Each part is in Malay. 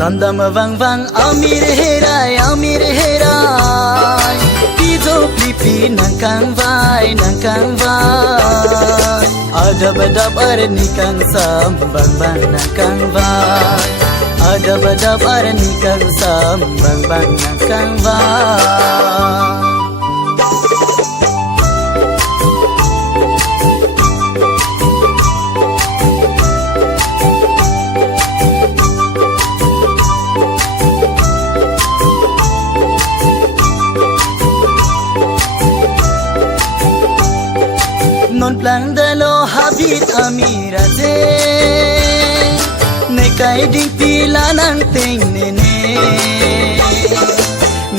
Tandam vang vang amir herai Pijo pipi nangkang vai Adab adab nikang sam bang bang nangkang vai Adab adab nikang sam bang bang nangkang vai Non plang dalo habit amira je Nekai ding pila nang ting nene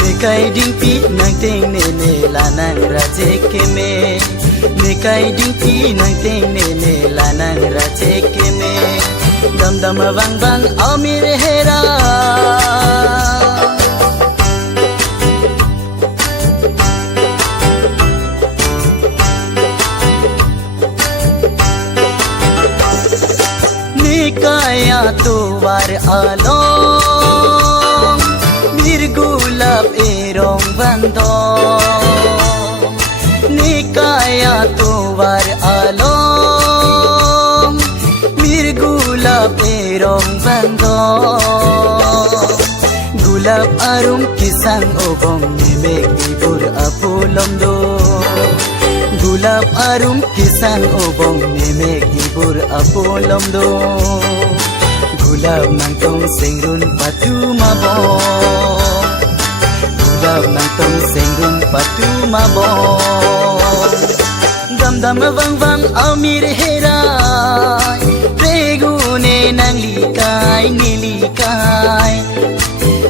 Nekai ding pi nang ting nene lanang raje keme Nekai ding pi nang ting nene lanang raje keme Dam dam vang vang amir hera Kaya tuwar along Mirgulap erong bandong Nikaya tuwar along Mirgulap erong bandong Gulap arum kisang obong Nimek ibur apulom do Gulap arum kisang obong Nimek ibur apulom do Gulab nang tong sengrun patu mabong Gulab nang tong sengrun patu mabong Dam dam vang vang amir herai Pregune nang likai nilikai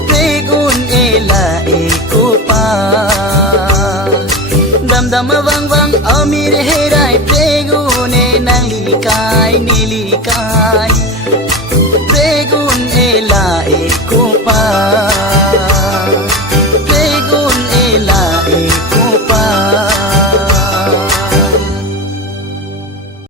Pregun ela ekopa Dam dam vang vang amir herai Pregune nang likai nilikai